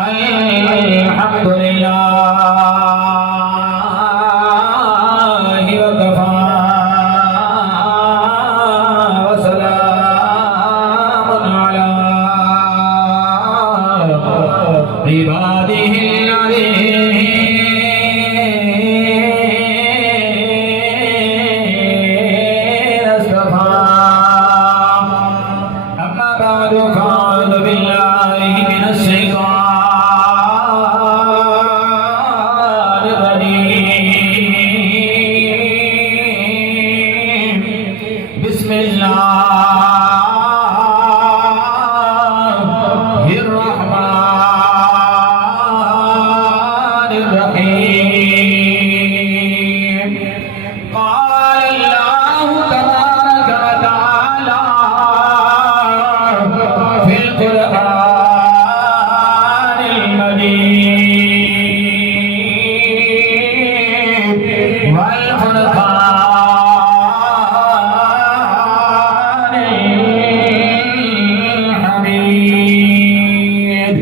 الحمد لله وكفى وسلام على عباده الذين اصطفى أما بعد فأعوذ بالله من الشيطان الرجيم بسم الله الرحمن الرحيم قال الله تبارك وتعالى في القرآن المجيد والفرقان الحميد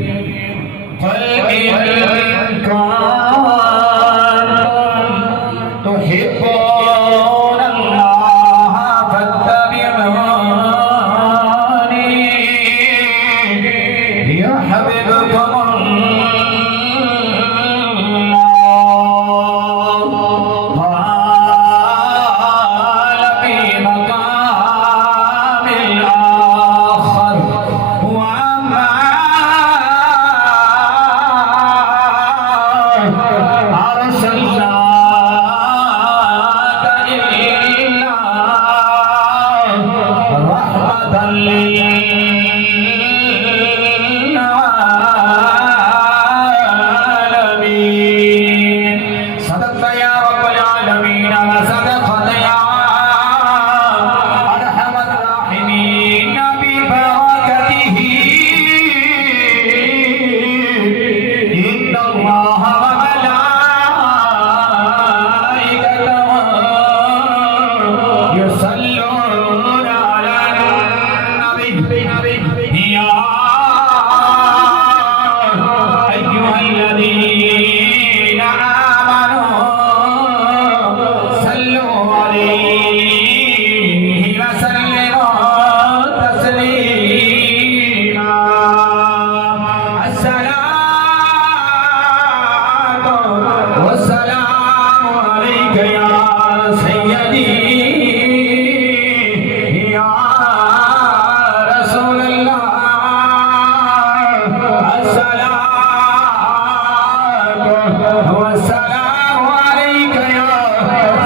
قل إن كنتم تحبون الله فاتبعوني يحببكم الله قال في مقام الآخر وما أرسلناك إلا رحمة للعالمين صدقت يا رب العالمين وصدقت يا أرحم الراحمين ببركته إن الله وملائكته يصلون على النبي يا أيها الذين آمنوا صلوا عليه وسلموا تسليما الصلاة والسلام عليك يا سيدي يا رسول الله الصلاة والسلام عليك يا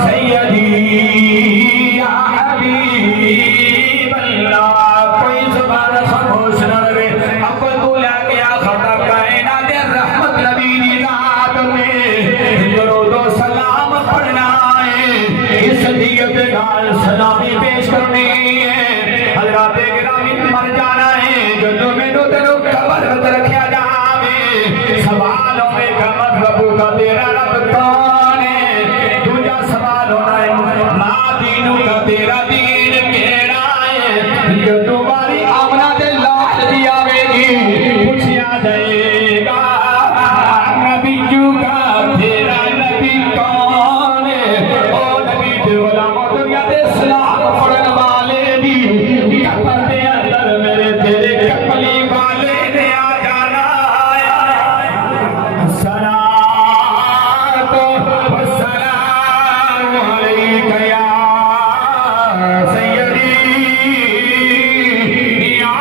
سيدي يا حبيب الله کوئی زبان خاموش نہ رہے اب تو لا گیا خطا کائنات رحمت نبی ذات میں درود و سلام پڑھنا ہے اس دیت نال سلامی پیش کرنی ہے حضرات گرامی مر جانا ہے جو تمہیں نو تیرو قبر رکھیا جاوے سوالوں میں کا مطلب کا تیرا رب کون ہے دوجا سوال ہونا ہے ماں دینوں کا تیرا دین کیڑا ہے جو تمہاری آمنہ دے لاٹ دیا گی پوچھیا جائے گا نبیوں کا تیرا نبی کون ہے او نبی دے غلاموں دنیا دے اسلام پڑھن والے دی قبر دے اندر میرے تیرے کملی والے نے آ جانا ہے الصلاة والسلام عليك يا سيدي يا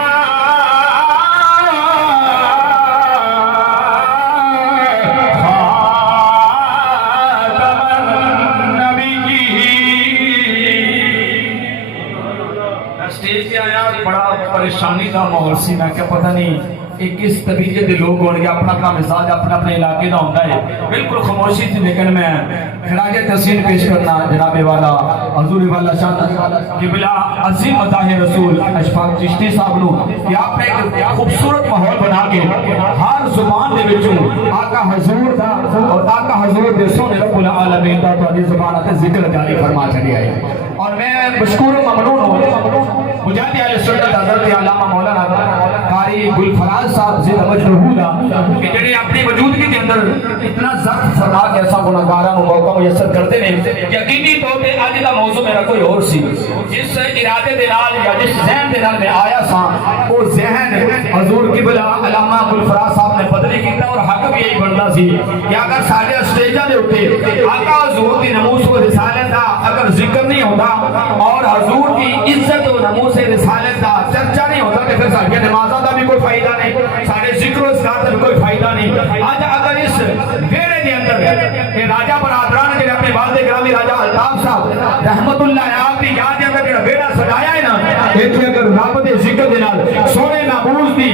خاتم النبيين اسٹیج پہ آیا بڑا پریشانی کا ماحول سی میں کہ پتہ نہیں ایک کس طریقے کے لوگ ہوں گے اپنا اپنا مزاج اپنا اپنے علاقے کا ہوتا ہے بالکل خاموشی تھی لیکن میں خراج تحسین پیش کرنا جناب والا حضور والا شان قبلہ عظیم مداح رسول اشفاق چشتی صاحب نو کہ آپ نے ایک خوبصورت ماحول بنا کے ہر زبان دے وچوں آقا حضور دا اور آقا حضور دے سونے رب العالمین دا تو زبان تے ذکر جاری فرما چلی آئی اور میں مشکور و ممنون ہوں مجاہد اہل سنت حضرت علامہ مولانا قاری بھائی گلفراز صاحب سے مجروح دا کہ جڑے اپنی موجودگی کے اندر اتنا ضبط فرما کے ایسا گناہگاراں کو موقع میسر کرتے ہیں. یقینی طور پہ اج دا موضوع میرا کوئی اور سی. جس ارادے دے نال یا جس ذہن دے نال میں آیا سا وہ ذہن حضور قبلہ علامہ گلفراز صاحب نے بدلی کیتا اور حق بھی یہی بنتا سی کہ اگر سارے اسٹیجاں دے اوتے آقا حضور دی ناموس و رسالت دا اگر ذکر نہیں ہوتا اور حضور کی عزت و ناموس رسالت دا چرچا نہیں ہوتا کہ پھر ساری نمازاں دا بھی کوئی فائدہ نہیں, سارے ذکر و اذکار دا بھی کوئی فائدہ نہیں. آج اگر اس بیڑے دے اندر کہ راجہ برادران کے اپنے والد گرامی راجہ الطاف صاحب رحمت اللہ علیہ کی یاد دے اندر بیڑا سجایا ہے نا, ایتھے اگر رب دے ذکر دے نال سونے ناموس دی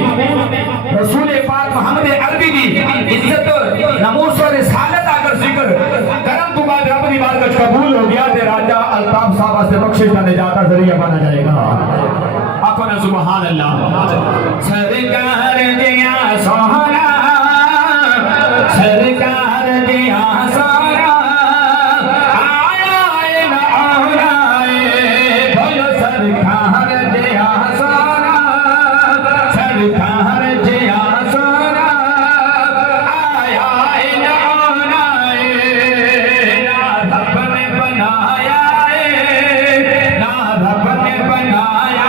رسول پاک محمد عربی دی عزت ناموس و رسالت اگر ذکر کرم تو بعد رب دی بارگاہ قبول ہو گیا تے راجہ الطاف صاحب سے بخشش کا نجات کا ذریعہ بنا جائے گا. آقا نے سبحان اللہ. سرکار دیا سوہرا سرکار دیا سوہرا آیا نا آئے بولو سرکار دیا سوہرا سرکار دیا سوہرا آیا نا آئے نا رب نے بنایا نا رب نے بنایا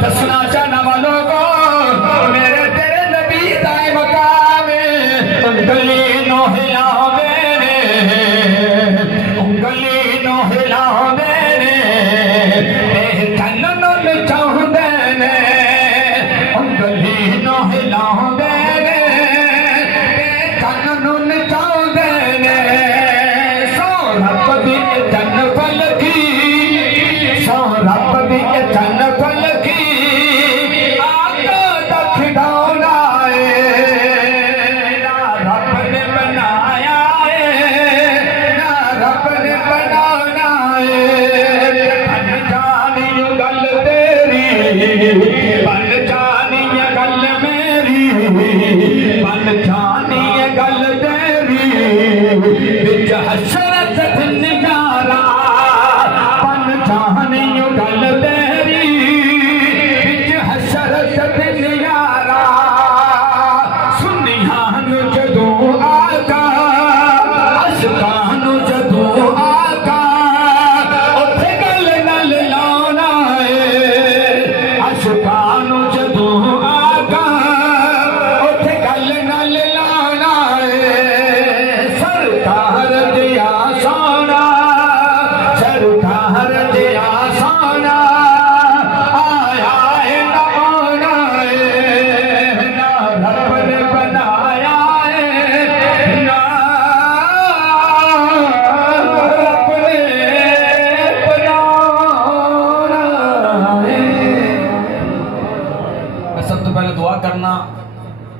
دسنا چاہنا والوں کو میرے تیرے نبی دائے مقام انگلی نو ہلا میرے انگلی نو ہلا میرے اے کنن چاہ دینے انگلی نو ہلا میرے اے کنن چاہ دینے سو رب دی جن فلکی سو رب دی جن فلکی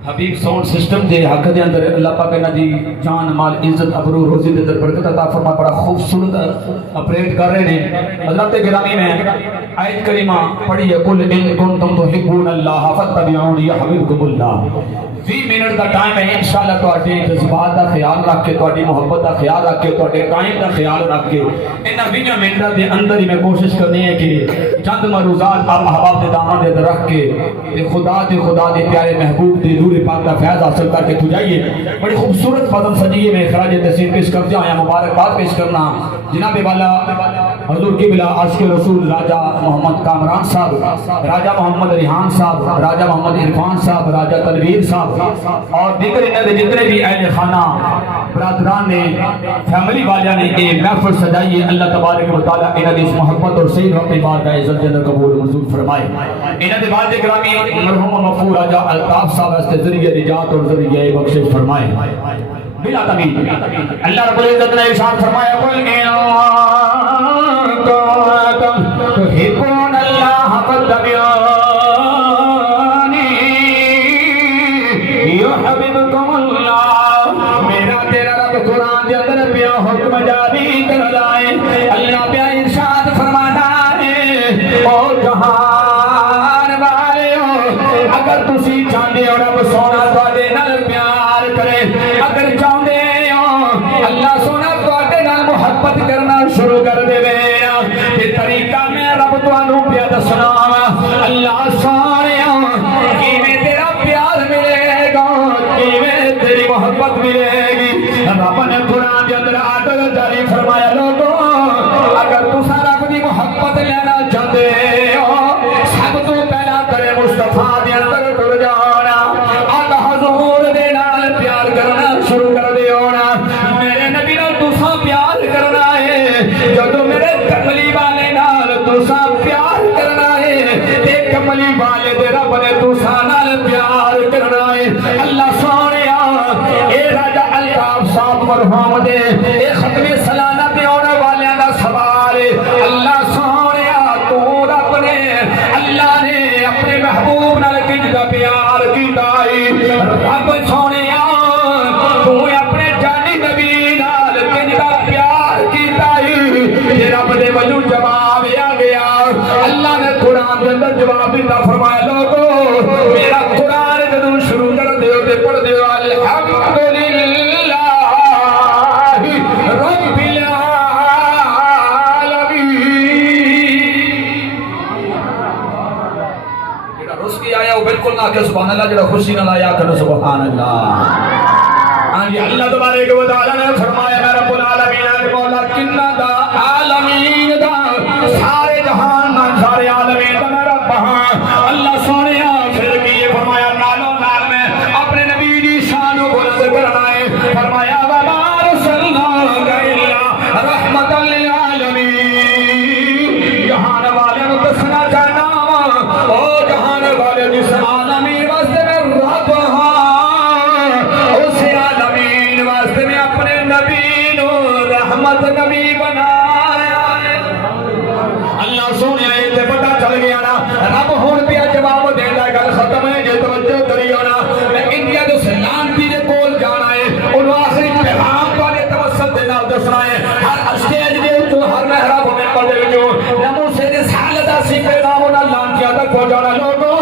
حبیب ساؤنڈ سسٹم دے حق دے اندر اللہ پاک نے جی جان مال عزت ابرو روزی دے اندر برکت عطا فرما بڑا خوبصورت اپریٹ کر رہے ہیں. حضرت گرامی میں آیت کریمہ پڑھی ہے قل ان کنتم تحبون اللہ فاتبعونی یحببکم اللہ. 20 منٹ دا ٹائم ہے انشاءاللہ تواڈے جذبات دا خیال رکھ کے تواڈی محبت دا خیال رکھ کے تواڈے ٹائم دا خیال رکھ کے انہاں 20 منٹاں دے اندر ہی میں کوشش کرنی ہے کہ چند مروزات آپ احباب دے دامن دے اندر رکھ کے تے خدا دے پیارے محبوب دے نور پاک دا فیض حاصل کر کے تو جائیے. بڑی خوبصورت بزم سجیے میں خراج تحسین پیش کرتے ہیں, مبارکباد پیش کرنا جناب والا حضور کی بلا عاشق رسول راجہ محمد کامران صاحب، راجہ محمد ریحان صاحب، راجہ محمد عرفان صاحب، راجہ تنویر صاحب اور دیگر انہوں نے جتنے بھی اہل خانہ برادران نے فیملی والیاں نے یہ محفل سجائی ہے۔ اللہ تبارک و تعالیٰ انہوں نے اس محبت اور سید وقت بارگاہ عزت جل قبول منظور فرمائے۔ انہوں نے بعد گرامی مرحوم مغفور راجہ الطاف صاحب اس ذریعے نجات اور ذریعے بخشش فرمائے بلا تمید۔ اللہ رب العزت نے ارشاد فرمایا قل ان کنتم تحبون اللہ فاتبعونی یحببکم اللہ۔ میرا تیرا رب قرآن کے اندر پیا حکم جاری کر لائے۔ اللہ پیا ارشاد فرمانا ہے او جہان والے ہو، اگر تسی چاہتے ہو رب سونا تواڈے نال پیار کرے، اگر چاہتے ہو اللہ سونا تواڈے نال محبت کرنا شروع کر دے تے طریقہ میں رب تانوں پیا دسنا اللہ سونیا کیویں تیرا پیار ملے گا، کیویں تیری محبت ملے گی۔ رب نے قرآن کے اندر عادل جاری فرمایا لوگوں اگر تساں رب دی محبت لینا چاہتے ہو سب تو پہلا کرے مصطفیٰ دے اندر ٹر جانا، اللہ حضور دے نال پیار کرنا شروع کر دیونا۔ میرے نبی نال تساں پیار کرنا ہے، جدوں میرے کملی والے نال تساں پیار کرنا ہے تے کملی والے دے رب نے تساں نال پیار کرنا ہے۔ اللہ سونیا اے راجہ الطاف صاحب مرحوم دے اے ختم سالانہ تے آنے والیاں دا سوال ہے۔ اللہ سونیا تو رب نے اللہ نے اپنے محبوب نال کنجا پیار کیتا ہے۔ رب سونیا تو اپنے جانی نبی نال کنجا پیار کیتا ہے۔ یہ رب دے وجو جواب آ گیا۔ اللہ نے قرآن کے اندر جواب دیتا فرمایا لوگوں میرا قرآن جدوں شروع کر دیو تے پڑھ دیو الحمدللہ رب العالمین۔ جڑا رس کی آیا وہ بالکل نہ کہ سبحان اللہ، جڑا خوشی نہ آیا کہ سبحان اللہ۔ ہاں جی اللہ تبارک و تعالیٰ نے فرمایا میں رب العالمین کے مولا کنہ دا عالمین دا سارے جہان دا سارے عالمین دا میں رب ہاں۔ اللہ سونیا پھر کی یہ فرمایا نالو نال میں اپنے نبی دی شان و بلند کرنا ہے۔ فرمایا وما رسلناک الا رحمت للعالمین۔ جہان والے نو دسنا چاہنا او جہان والے جس عالمین واسطے میں رب ہاں، اس عالمین واسطے میں اپنے نبی نو رحمت نبی بنایا۔ اللہ سونے یہ تے پتہ چل گیا نا رب ہون پیا جواب دیندا گل ختم ہے جے توجہ کریو نا۔ میں انڈیا دے سلانتی دے کول جانا ہے انہوں آخری پیغام والے توسط دے نال دسنا ہے۔ ہر اسٹیج دے وچوں ہر محراب ممبر دے وچوں نمو سے رسالت دا سی پیغام انہاں لانتیاں تک پہنچانا۔ لوگوں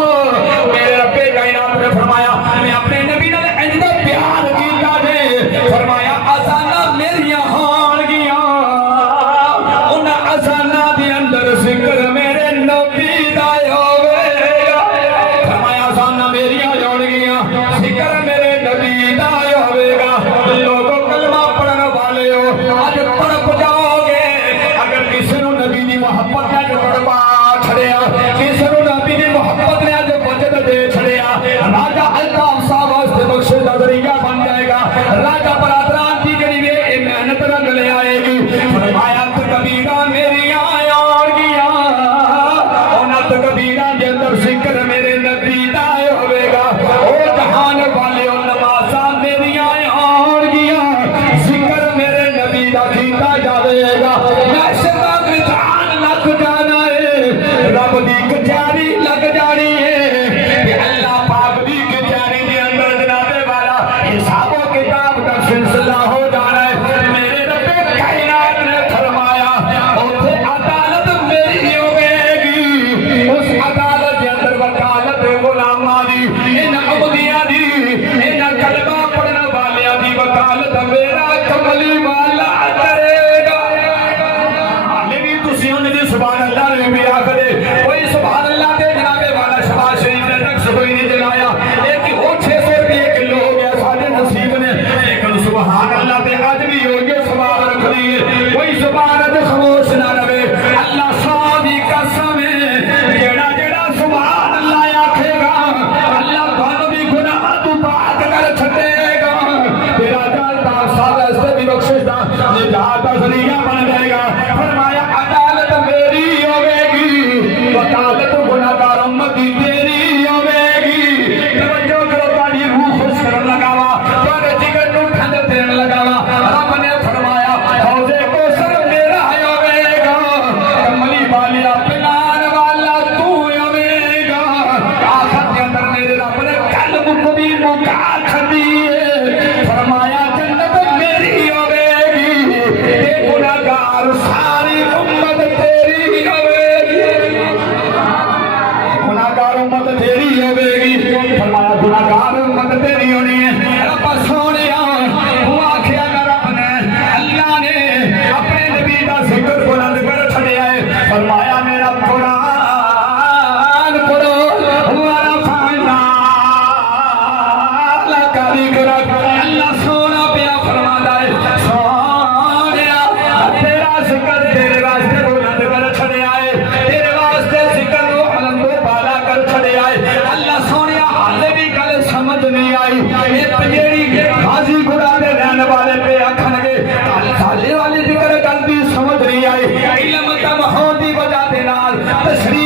میرے رب کائنات نے فرمایا میں اپنے نبی نال انج دا پیار کیتا ہے۔ فرمایا اذاناں میریاں ہون گیاں انہاں اذاناں دے اندر ذکر میرے نبی دا ہوے گا۔ فرمایا اذاناں میریاں ہون گیاں ذکر میرے نبی دا ہوے گا۔ لوگوں کلمہ پڑھن والے ہو اج تڑپ جاؤ گے اگر کسی نو نبی دی محبت نے تڑپا چھڑیا، کسی نو نبی دی محبت نے اج وجد دے چھڑیا، راجہ الطاف صاحب واسطے بخشش دا ذریعہ بن جائے گا۔ راجہ برادران دی جڑی وے محنت رنگ لے آئے گی۔ فرمایا تکبیراں میریاں آن گیاں انہاں تکبیراں دے اندر ذکر میرے نبی دا ہوے گا۔ او جہان والے نمازاں میریاں آن گیاں ذکر میرے نبی دا کیتا جاوے گا۔ محشر میں جان لگ جانا ہے، رب دی کچہری لگ جانی ہے کہ اللہ پاک دی کچہری دے اندر جناب والا حساب و کتاب کا سلسلہ ہو جانا ہے۔ میرے رب کائنات نے فرمایا اوتھے عدالت میری ہوے گی، اس عدالت کے اندر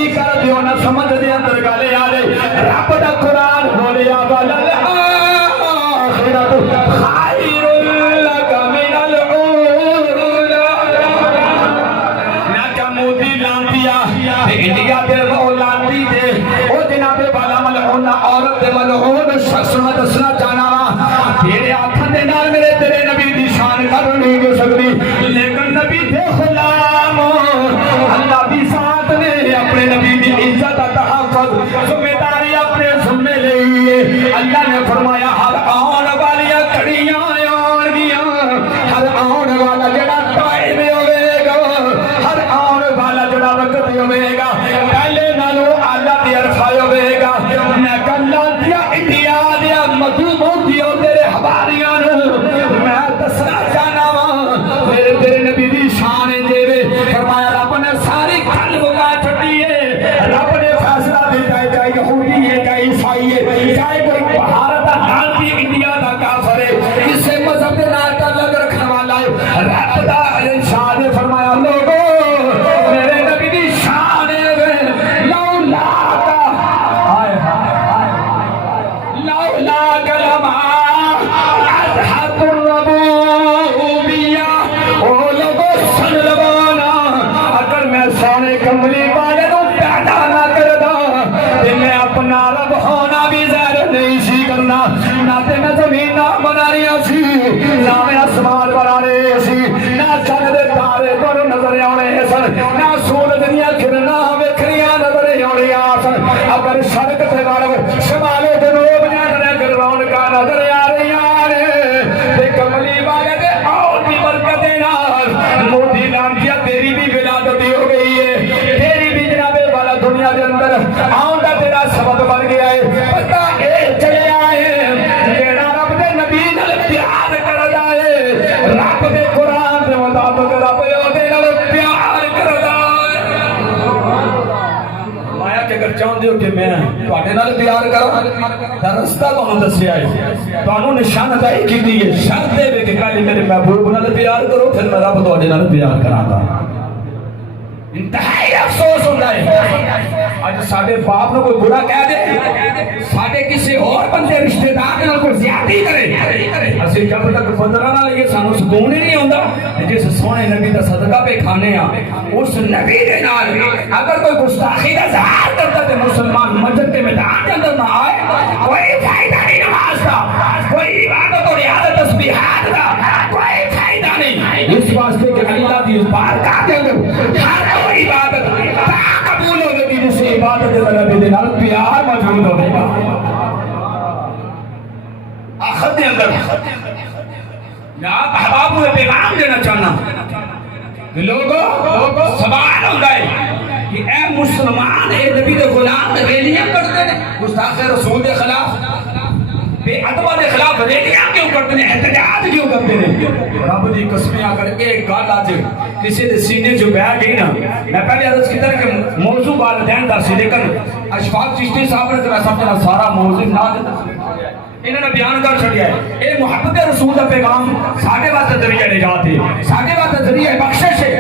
تشریح کر دیو نہ سمجھ دے اندر گل آ رہی رب دا قرآن بولیا ولل آخرت خیر لک من الأولى میں کیا مودی لانتیا انڈیا دے وہ لانتی دے او جناب والا ملعون عورت دے ملعون شخص میں دسنا چاہنا تیرے آنکھوں دے نال میرے تیرے نبی دی شان کر نہیں ہو سکتی لیکن نبی دے غلام اللہ دی ذات نے اپنے نبی دی عزت تحفظ ذمہ داری اپنے ذمے لئی اللہ نے فرمایا ہر آن والی کڑیاں آن گیاں ہر آن والا جڑا ٹائم ہوے گا ہر آن والا جڑا وقت ہوے گا پہلے نالوں اللہ دی عرفہ ہوے گا میں کلا دیا انڈیا دیا مظلوموں دیو تیرے حواریاں میں دسنا چاہنا میرے تیرے نبی دی شان دے فرمایا رب نے ساری کھل بگا چھٹی ہے رب نے فیصلہ دیتا ہے چاہے یہودی ہے چاہے عیسائی ہے چاہے کوئی بھارت ڈالتی انڈیا دا کافر ہے کسے مذہب کے نام کا لگ رکھنے والا ہے رب دا ارشاد نے فرمایا لوگوں میرے نبی دی شان ہے لولا کا لولا کلمہ اضحت الربوبیہ او لوگوں سن لگانا اگر میں سونے کملی والے نو پیدا نہ کردا تے میں اپنا رب ہونا بھی ظاہر نہیں سی کرنا نہ تے میں زمین نہ بنا رہی سی نہ میں آسمان بنا رہی سی نہ چند دے تارے تور نظر آنے سن نہ سورج دیا کرنا ویکھنیاں نظر آنے سن اگر سڑک تے وڑ شمال جنوب نظر کرون کا نظر آ رہی تے کملی والے دے اور دی برکت نال موٹی لانتیا تیری بھی ولادت ہو گئی ہے تیری بھی جناب والا دنیا دے اندر آؤں دا تیرا سبب بن گیا ہے پتہ اے چلیا ہے جیڑا رب دے نبی نال پیار کردا ہے رب دے قرآن دے مطابق رب دے نال پیار کردا ہے مایا کہ اگر چاہندے ہو کہ میں تواڈے نال پیار کراں تے رستہ تانوں دسیا ہے تانوں نشاندہی کیتی ہے شرط دے کہ پہلے میرے محبوب نال پیار کرو پھر میں رب تواڈے نال پیار کراں گا انتہائی افسوس ہوتا ہے آج ساڑھے باپ نے کوئی برا کہہ دے ساڑھے کسی اور بندے رشتہ دار نے کوئی زیادتی کرے اسے جب تک بدلہ نہ لگے سانو سکون ہی نہیں ہوتا جس سونے نبی دا صدقہ پہ کھانے اس نبی دے نال اگر کوئی گستاخی دا ظاہر کرتا تے مسلمان مسجد کے میدان کے اندر نہ آئے کوئی فائدہ نہیں نماز کا کوئی عبادت اور عادت تسبیحات کا کوئی فائدہ نہیں اس واسطے کہ اللہ دی بارگاہ کے اندر ہر کوئی عبادت قبول ہو گئی جس سے عبادت نبی دے نال پیار موجود ہوے گا آخر دے اندر میں آپ احباب کو پیغام دینا چاہنا کہ لوگوں سوال ہوتا ہے کہ اے مسلمان اے نبی دے غلام ریلیاں کرتے ہیں گستاخ رسول دے خلاف بے ادبہ دے خلاف ریلیاں کیوں کرتے ہیں احتجاج کیوں کرتے ہیں رب دی قسمیں اگر ایک گل آج کسی دے سینے جو بیٹھ گئی نا میں پہلے عرض کی طرح کہ موضوع والدین دا سی لیکن اشفاق چشتی صاحب نے تو میں سمجھنا سارا موضوع نہ دیتا انہوں نے بیان کر چھڑیا ہے اے محبت رسول دا پیغام ساڑھے واسطے ذریعہ نجات ہے ساڑھے واسطے ذریعہ بخشش ہے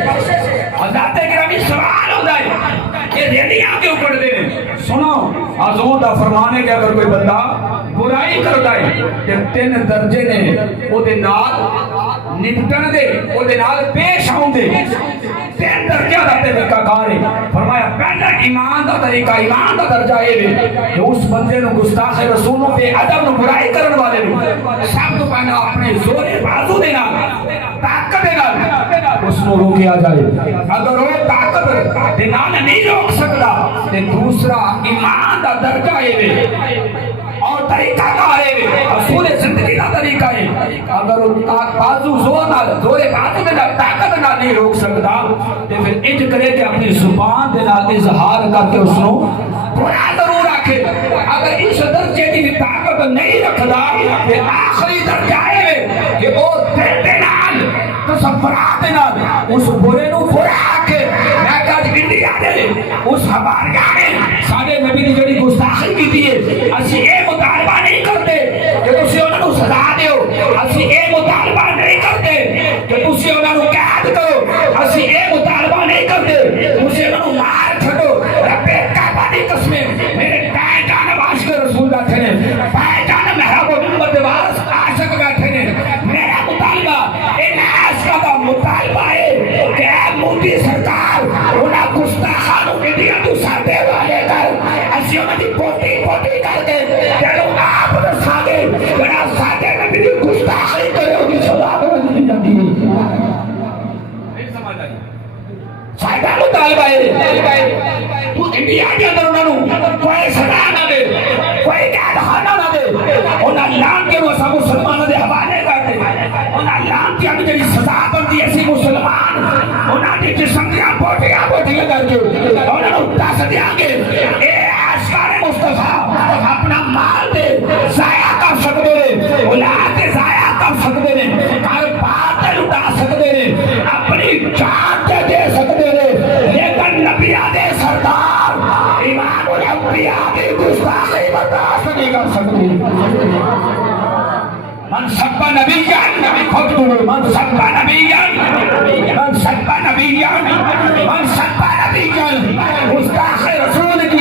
حضرت گرامی سوال ہوتا ہے کہ ریلیاں کیوں کر دے سنو حضور دا فرمانے کہ اگر کوئی بندہ برائی کرتا ہے کہ 3 درجے نے او دے نال نپٹن دے او دے نال پیش آؤں دے 3 درجہ دا طریقہ کار ہے فرمایا پہلا ایمان دا طریقہ ایمان دا درجہ ہے کہ اس بندے نو گستاخ رسولوں پہ ادب نو برائی کرن والے نو سب تو پہلا اپنے زور بازو دے نال طاقت دے نال اس نو روکیا جائے اگر وہ طاقت دے نال نہیں روک سکتا تے دوسرا ایمان دا درجہ ہے اور طریقہ کا ہے اصول زندگی کا طریقہ ہے اگر وہ بازو زور نال زور بازو دے نال طاقت نال نہیں روک سکتا تے پھر انج کرے کہ اپنی زبان دے نال اظہار کر کے اس نو برا ضرور رکھے اگر اس درجے کی طاقت نہیں رکھدا تے آخری درجہ ہے کہ وہ دل دے نال تصورات دے نال اس برے نو برا کے میں کہا انڈیا دے اس ہمارے نے سارے نبی دی جڑی گستاخی کیتی ہے اسی اے مطالبہ نہیں کرتے کہ تسی انہاں نو سزا دیو اسی اے مطالبہ نہیں کرتے کہ تسی انہاں نو قید کرو اسی اے مطالبہ نہیں کرتے تسی انہاں نو مار چھڈو رب ਅਸੀਂ ਉਹਨਾਂ ਦੀ ਪੋਤੀ ਪੋਤੀ ਕਰਕੇ ਜਦੋਂ ਆਪ ਦੱਸਾਂਗੇ ਜਿਹੜਾ ਸਾਡੇ ਨਬੀ ਦੀ ਗੁਸਤਾਖੀ ਕਰੇ ਉਹਦੀ ਸਜ਼ਾ ਦਿੱਤੀ ਜਾਂਦੀ ਹੈ ਸਾਡਾ ਮੁਤਾਲਬਾ ਹੈ ਤੂੰ ਇੰਡੀਆ ਦੇ ਅੰਦਰ ਉਹਨਾਂ ਨੂੰ ਕੋਈ ਸਜ਼ਾ ਨਾ ਦੇ ਕੋਈ ਕੈਦਖਾਨਾ ਨਾ ਦੇ ਉਹਨਾਂ ਲਾਂਘੇ ਨੂੰ ਅਸਾਂ ਮੁਸਲਮਾਨਾਂ ਦੇ ਹਵਾਲੇ ਕਰਦੇ ਉਹਨਾਂ ਲਾਂਘਿਆਂ ਨੂੰ ਜਿਹੜੀ ਸਜ਼ਾ ਬਣਦੀ ਅਸੀਂ ਮੁਸਲਮਾਨ ਉਹਨਾਂ ਦੀ ਜਿਸਮ ਦੀਆਂ ਬੋਟੀਆਂ ਬੋਟੀਆਂ ਕਰਕੇ ਉਹਨਾਂ ਨੂੰ ਦੱਸ ਦਿਆਂਗੇ ਇਹ ਅਸ਼ਕਾਰ ਮੁਸਤਫਾ ਆਪਣਾ ਮਾਲ ਦੇ ਜ਼ਾਇਆ ਕਰ ਸਕਦੇ ਨੇ ਔਲਾਦ ਦੇ ਜ਼ਾਇਆ ਕਰ ਸਕਦੇ ਨੇ ਘਰ ਬਾਰ ਤੇ ਲੁਟਾ ਸਕਦੇ ਨੇ ਆਪਣੀ ਜਾਨ ਤੇ ਦੇ ਸਕਦੇ ਨੇ ਲੇਕਿਨ ਨਬੀਆਂ ਦੇ ਸਰਦਾਰ ਇਮਾਮ ਉਲ ਅੰਬਿਆ ਦੀ ਗੁਸਤਾਖੀ ਬਰਦਾਸ਼ਤ نہیں کر سکتے من سب نبیا خود بولو من سب نبیا من سب نبیا من سب نبیا گستاخ رسول کی